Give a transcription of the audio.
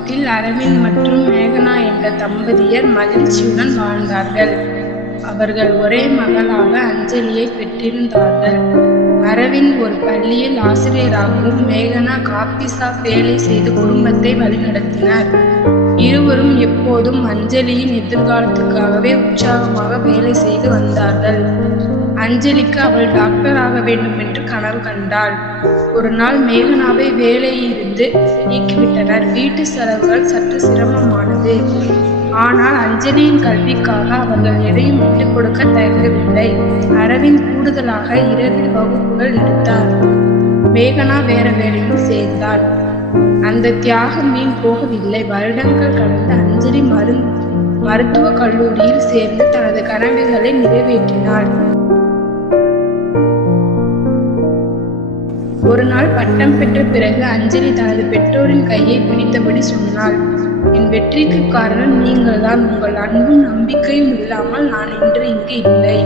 வீட்டில் அரவிந்த் மற்றும் மேகனா என்ற தம்பதியர் மகிழ்ச்சியுடன் வாழ்ந்தார்கள். அவர்கள் ஒரே மகளாக அஞ்சலியை பெற்றிருந்தார்கள். அரவிந்த் ஒரு பள்ளியில் ஆசிரியராகவும் மேகனா காபி ஷாப் வேலை செய்து குடும்பத்தை வழிநடத்தினார். இருவரும் எப்போதும் அஞ்சலியின் எதிர்காலத்துக்காகவே உற்சாகமாக வேலை செய்து வந்தார்கள். அஞ்சலிக்கு அவள் டாக்டர் ஆக வேண்டும் என்று கனவு கண்டாள். ஒரு நாள் மேகனாவை வேலையிலிருந்து நீக்கிவிட்டனர். வீட்டு செலவுகள் சற்று சிரமமானது. ஆனால் அஞ்சலியின் கல்விக்காக அவர்கள் எதையும் விட்டுக் கொடுக்க தயங்கவில்லை. அரவிந்த் கூடுதலாக இரவில் வகுப்புகள் எடுத்தார். மேகனா வேற வேலையில் சேர்ந்தாள். அந்த தியாகம் வீண் போகவில்லை. வருடங்கள் கடந்த அஞ்சலி மருத்துவக் கல்லூரியில் சேர்ந்து தனது கனவுகளை நிறைவேற்றினாள். ஒரு நாள் பட்டம் பெற்ற பிறகு அஞ்சலி தனது பெற்றோரின் கையை பிடித்தபடி சொன்னாள், என் வெற்றிக்கு காரணம் நீங்கள்தான். உங்கள் அன்பும் நம்பிக்கையும் இல்லாமல் நான் இன்று இங்கு இல்லை.